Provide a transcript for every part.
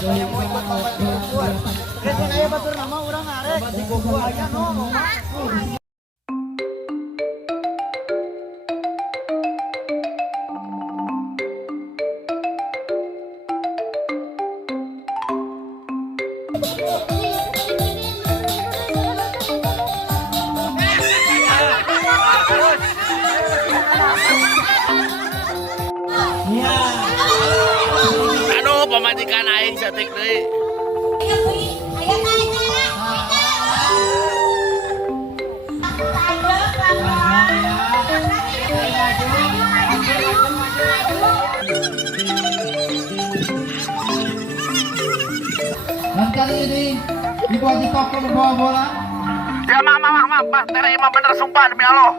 yang mau ikut lomba dikukuhan. Kayaknya aya batur nama urang arek dikukuhan aja no. Aduh, pemajikan aing setik deui. Dan kali ini Ibu Haji Toko membawa bola. Ya mah, tere mah bener sumpah demi Allah.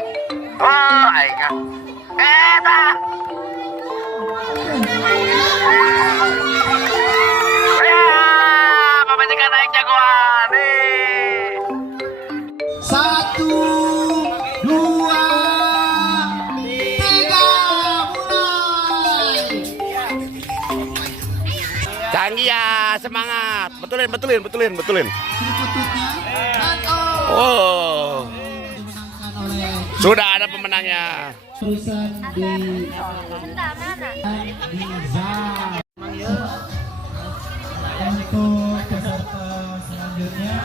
Oh, aing. Dah. Ya, pemajikan aing jagoan nih. 1, 2, 3, mulai. Canggih ya, semangat. Betulin. Berikutnya dan Oh, dimenangkan oleh sudah ada pemenangnya. perusahaan di untuk peserta selanjutnya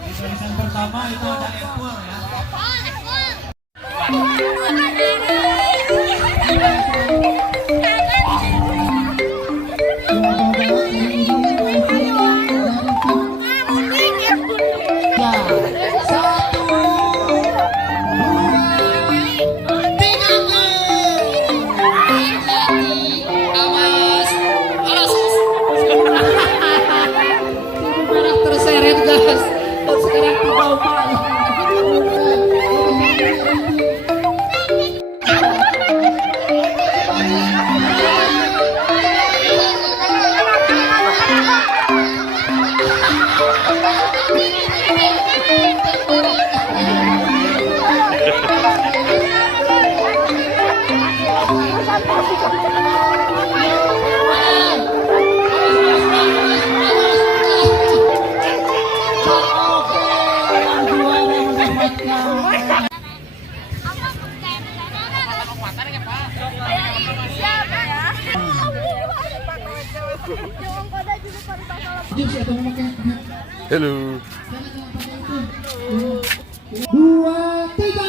di tulisan pertama itu ada Apple ya. Terseret guys, dan sekarang tidak Halo. 2, 3.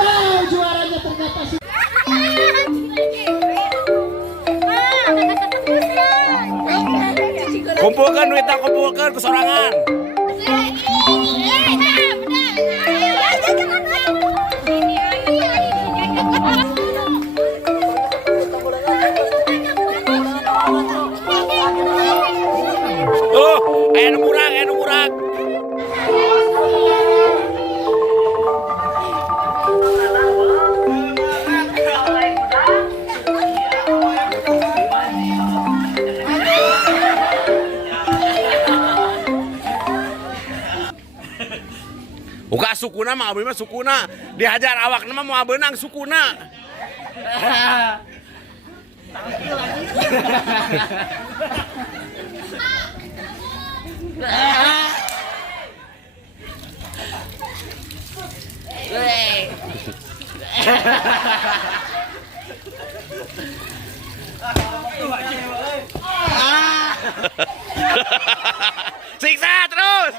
Wow, juaranya ternyata si Kumpulkan duitnya, kumpulkan kesorangan. Oh, ayo murang. Buka sukuna mah abdi mah sukuna dihajar awak nama mau benang sukuna. Siksa terus.